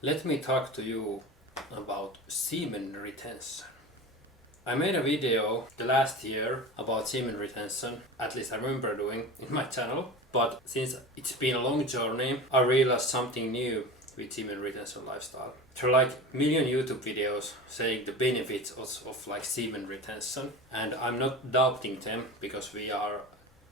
Let me talk to you about semen retention. I made a video the last year about semen retention, at least I remember doing in my channel, but since it's been a long journey, I realized something new with semen retention lifestyle. There are like million YouTube videos saying the benefits of like semen retention, and I'm not doubting them because we are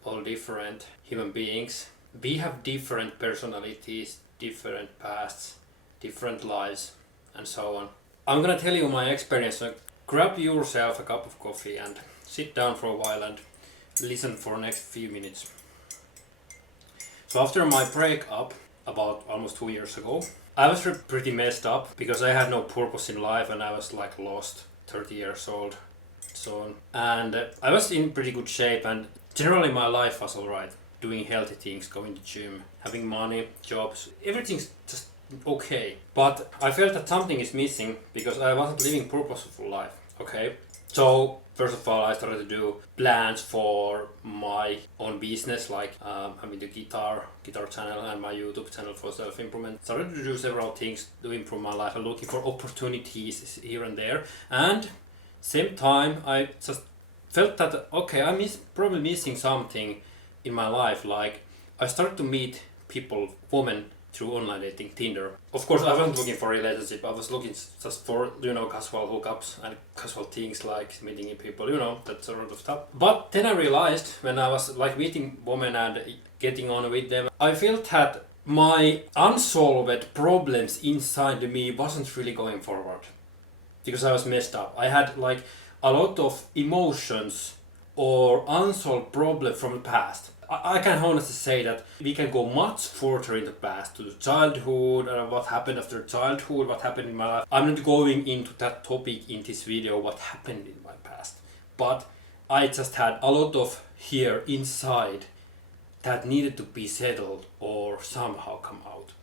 all different human beings. We have different personalities, different pasts, different lives, and so on. I'm gonna tell you my experience. So grab yourself a cup of coffee and sit down for a while and listen for the next few minutes. So after my breakup, about almost 2 years ago, I was pretty messed up because I had no purpose in life and I was like lost, 30 years old, so on. And I was in pretty good shape and generally my life was alright. Doing healthy things, going to gym, having money, jobs, everything's just okay. But I felt that something is missing because I wasn't living purposeful life. Okay. So first of all, I started to do plans for my own business, like having the guitar channel and my YouTube channel for self-improvement. Started to do several things to improve my life and looking for opportunities here and there. And same time, I just felt that okay, I'm probably missing something in my life. Like I started to meet people, women, through online dating, Tinder. Of course, I wasn't looking for a relationship. I was looking just for, casual hookups and casual things like meeting people, that sort of stuff. But then I realized when I was like meeting women and getting on with them, I felt that my unsolved problems inside me wasn't really going forward because I was messed up. I had like a lot of emotions or unsolved problems from the past. I can honestly say that we can go much further in the past to the childhood, what happened after childhood, what happened in my life. I'm not going into that topic in this video, what happened in my past. But I just had a lot of here inside that needed to be settled or somehow come out.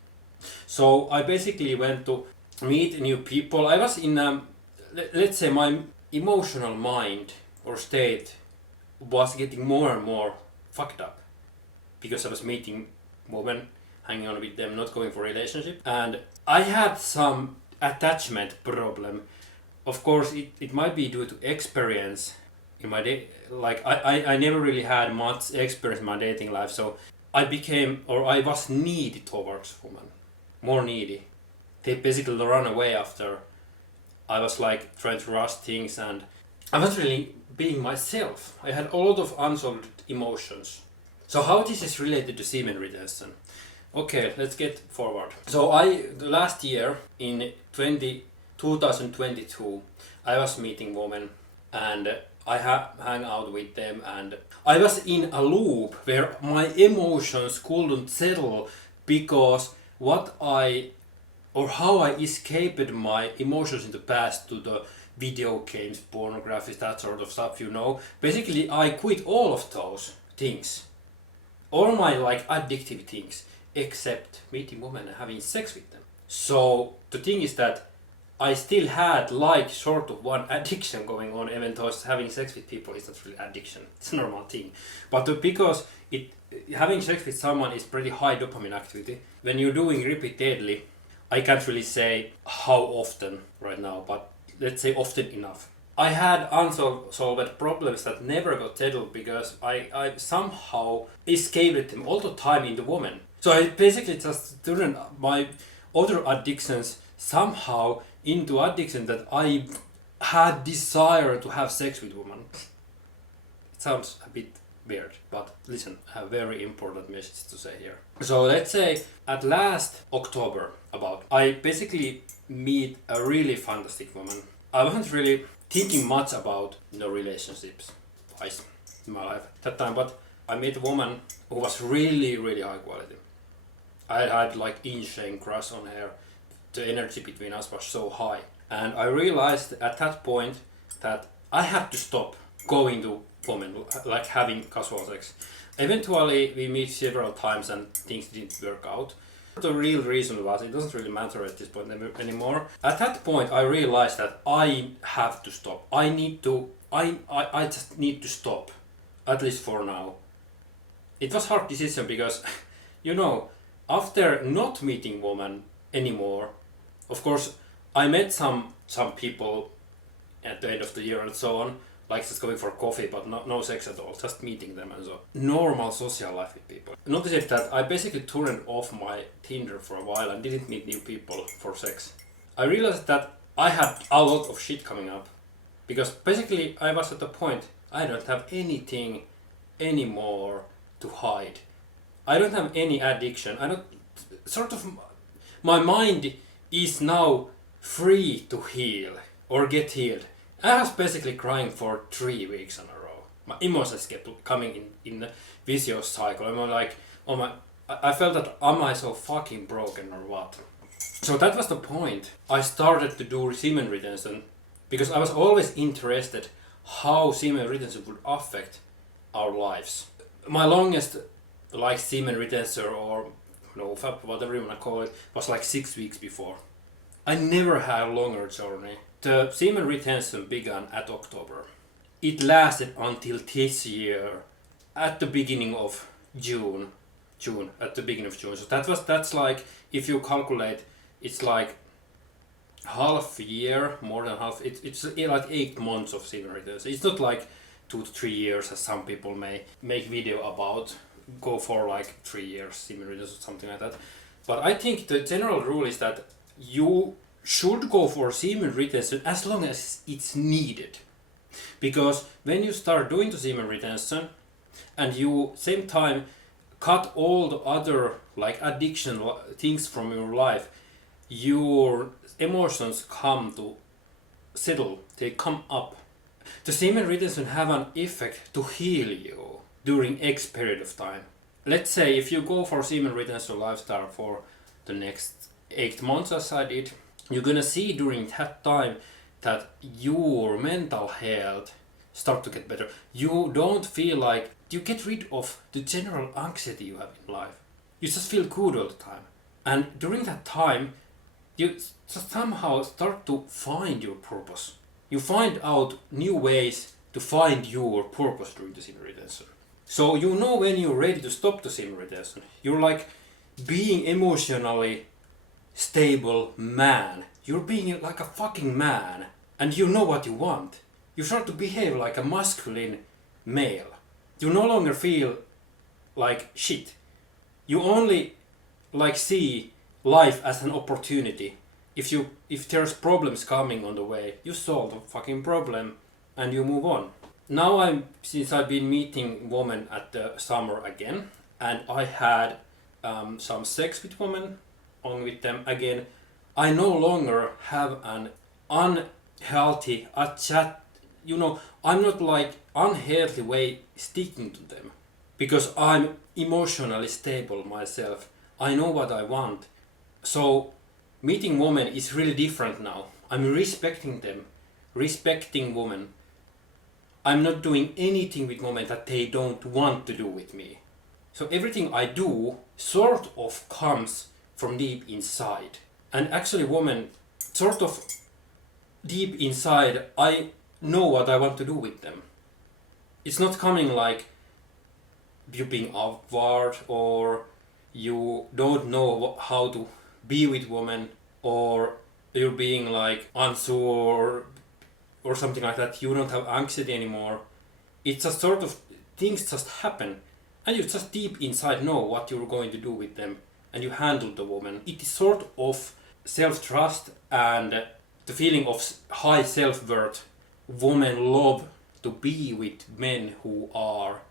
So I basically went to meet new people. I was in, let's say my emotional mind or state was getting more and more fucked up because I was meeting women, hanging on with them, not going for a relationship, and I had some attachment problem. Of course, it might be due to experience in my day. Like I never really had much experience in my dating life, so I was needy towards women, more needy. They basically run away after I was like trying to rush things and I was really being myself. I had a lot of unsolved emotions. So how this is related to semen retention? Okay, let's get forward. So last year in 2022, I was meeting women and I hang out with them and I was in a loop where my emotions couldn't settle because how I escaped my emotions in the past to the video games, pornography, that sort of stuff, Basically, I quit all of those things. All my like addictive things, except meeting women and having sex with them. So the thing is that I still had like sort of one addiction going on, even though having sex with people is not really addiction. It's a normal thing. But because having sex with someone is pretty high dopamine activity, when you're doing repeatedly, I can't really say how often right now, but let's say often enough. I had unsolved problems that never got settled because I somehow escaped them all the time in the woman. So I basically just turned my other addictions somehow into addiction that I had desire to have sex with women. It sounds a bit weird, but listen, I have a very important message to say here. So let's say at last October I basically meet a really fantastic woman. I wasn't really thinking much about relationships twice in my life at that time, but I met a woman who was really, really high quality. I had like insane crush on her. The energy between us was so high. And I realized at that point that I had to stop going to women, like having casual sex. Eventually we meet several times and things didn't work out. The real reason was, it doesn't really matter at this point anymore. At that point I realized that I have to stop. I just need to stop, at least for now. It was a hard decision because, after not meeting women anymore, Of course, I met some people at the end of the year and so on, like just going for coffee, but no sex at all, just meeting them and so. Normal social life with people. Noticed that I basically turned off my Tinder for a while and didn't meet new people for sex. I realized that I had a lot of shit coming up, because basically I was at the point I don't have anything anymore to hide. I don't have any addiction. I don't, sort of, my mind is now free to heal or get healed. I was basically crying for 3 weeks in a row. My emotions kept coming in the vicious cycle. I'm like, oh my, I felt that, am I so fucking broken or what? So that was the point. I started to do semen retention because I was always interested how semen retention would affect our lives. My longest like semen retention or whatever you wanna call it was like 6 weeks before. I never had a longer journey. The semen retention began at October. It lasted until this year, at the beginning of June. At the beginning of June. So that's like, if you calculate, it's like half year, more than half. It's like 8 months of semen retention. It's not like 2 to 3 years as some people may make video about. Go for like 3 years semen retention or something like that. But I think the general rule is that you should go for semen retention as long as it's needed. Because when you start doing the semen retention and you same time cut all the other like addiction things from your life, your emotions come to settle, they come up. The semen retention have an effect to heal you during X period of time. Let's say if you go for semen retention lifestyle for the next 8 months as I did, you're gonna see during that time that your mental health start to get better. You don't feel like, you get rid of the general anxiety you have in life. You just feel good all the time. And during that time, you just somehow start to find your purpose. You find out new ways to find your purpose during the semen retention. So you know when you're ready to stop the semen retention. You're like being emotionally stable man. You're being like a fucking man and you know what you want. You start to behave like a masculine male. You no longer feel like shit. You only like see life as an opportunity. If there's problems coming on the way, you solve the fucking problem and you move on. Now since I've been meeting women at the summer again, and I had some sex with women, on with them again, I no longer have an unhealthy I'm not like unhealthy way sticking to them, because I'm emotionally stable myself. I know what I want. So meeting women is really different now. I'm respecting them, respecting women. I'm not doing anything with women that they don't want to do with me. So everything I do sort of comes from deep inside. And actually women, sort of deep inside, I know what I want to do with them. It's not coming like you being awkward or you don't know how to be with women, or you're being like unsure or something like that. You don't have anxiety anymore. It's just sort of things just happen and you just deep inside know what you're going to do with them and you handle the woman. It is sort of self-trust and the feeling of high self-worth. Women love to be with men who are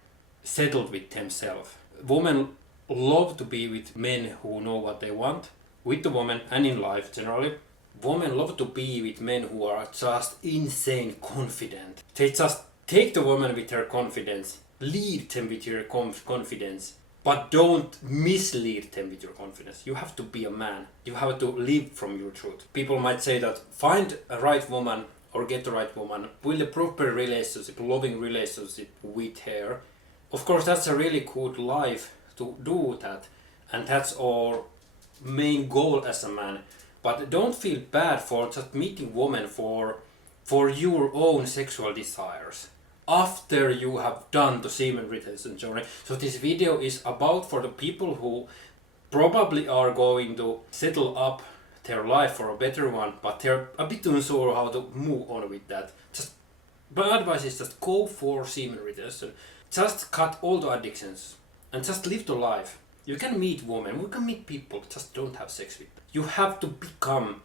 settled with themselves. Women love to be with men who know what they want with the woman and in life generally. Women love to be with men who are just insane confident. They just take the woman with her confidence, lead them with your confidence, but don't mislead them with your confidence. You have to be a man. You have to live from your truth. People might say that find a right woman or get the right woman, build a proper relationship, loving relationship with her. Of course, that's a really good life to do that, and that's our main goal as a man. But don't feel bad for just meeting women for your own sexual desires after you have done the semen retention journey. So this video is about for the people who probably are going to settle up their life for a better one, but they're a bit unsure how to move on with that. Just my advice is just go for semen retention. Just cut all the addictions and just live the life. You can meet women, you can meet people, just don't have sex with them. You have to become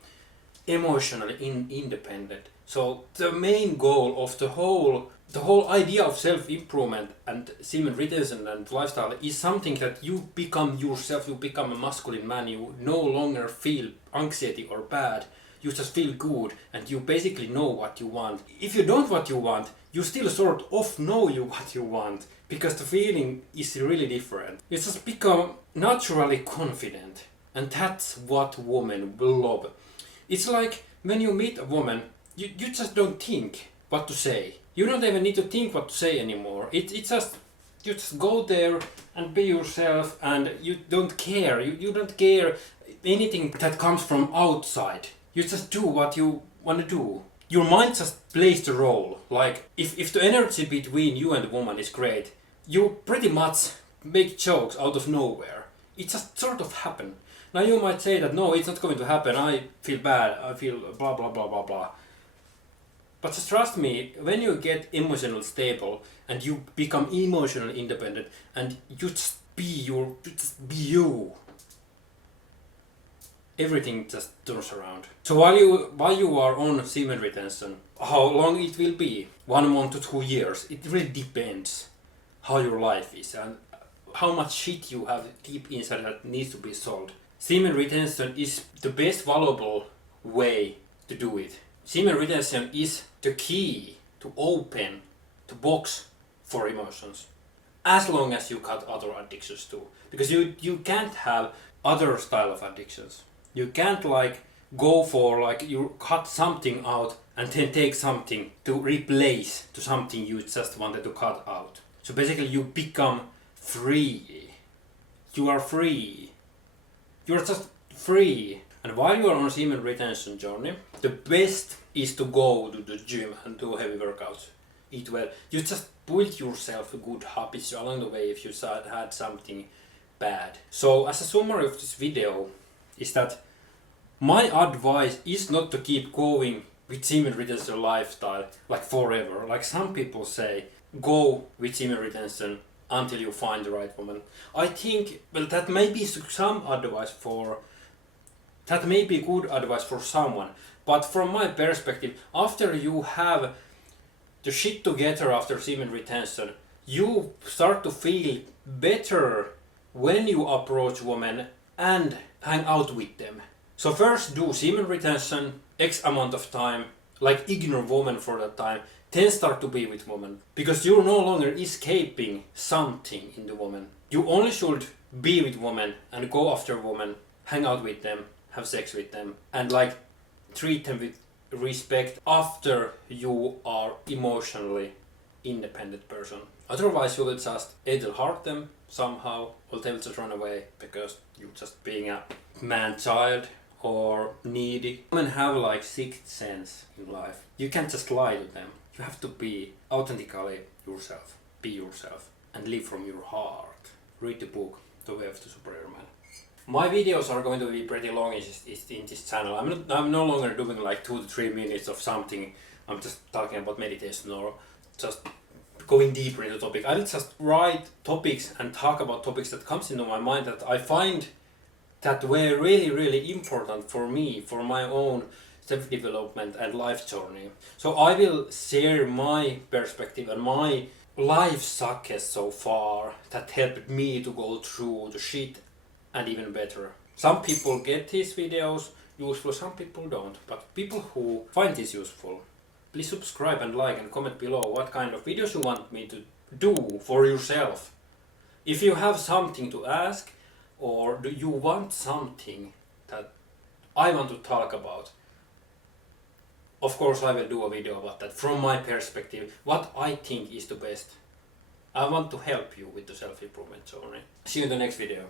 emotionally independent. So the main goal of the whole idea of self-improvement and semen retention and lifestyle is something that you become yourself, you become a masculine man, you no longer feel anxiety or bad, you just feel good and you basically know what you want. If you don't what you want, you still sort of know what you want, because the feeling is really different. You just become naturally confident, and that's what women will love. It's like when you meet a woman, you just don't think what to say. You don't even need to think what to say anymore. It's just, you just go there and be yourself, and you don't care. You don't care anything that comes from outside. You just do what you want to do. Your mind just plays the role. Like, if the energy between you and the woman is great, you pretty much make jokes out of nowhere. It just sort of happens. Now you might say that no, it's not going to happen, I feel bad, I feel blah blah blah blah blah. But just trust me, when you get emotionally stable and you become emotionally independent and you just be you, everything just turns around. So while you are on semen retention, how long it will be? 1 month to 2 years. It really depends how your life is and how much shit you have deep inside that needs to be solved. Semen retention is the best valuable way to do it. Semen retention is the key to open the box for emotions. As long as you cut other addictions too. Because you can't have other style of addictions. You can't like go for like you cut something out and then take something to replace to something you just wanted to cut out. So basically you become free. You are free. You're just free. And while you are on semen retention journey, the best is to go to the gym and do heavy workouts. Eat well. You just build yourself a good habits along the way if you had something bad. So as a summary of this video is that my advice is not to keep going with semen retention lifestyle like forever. Like some people say, go with semen retention until you find the right woman. I think, well, that may be some advice for, that may be good advice for someone, but from my perspective, after you have the shit together after semen retention, you start to feel better when you approach women and hang out with them. So first do semen retention, X amount of time, like ignore women for that time, then start to be with women. Because you're no longer escaping something in the woman. You only should be with women and go after women, hang out with them, have sex with them, and like treat them with respect after you are emotionally independent person. Otherwise you will just either hurt them somehow or they will just run away because you're just being a man-child or needy. Women have like sixth sense in life. You can't just lie to them. You have to be authentically yourself. Be yourself and live from your heart. Read the book, The Way of the Superior Man. My videos are going to be pretty long in this channel. I'm no longer doing like 2 to 3 minutes of something. I'm just talking about meditation or just going deeper into the topic. I'll just write topics and talk about topics that comes into my mind that I find that were really, really important for me, for my own self-development and life journey. So I will share my perspective and my life success so far that helped me to go through the shit and even better. Some people get these videos useful, some people don't. But people who find this useful, please subscribe and like and comment below what kind of videos you want me to do for yourself. If you have something to ask, or do you want something that I want to talk about, of course I will do a video about that from my perspective, what I think is the best. I want to help you with the self-improvement journey. See you in the next video.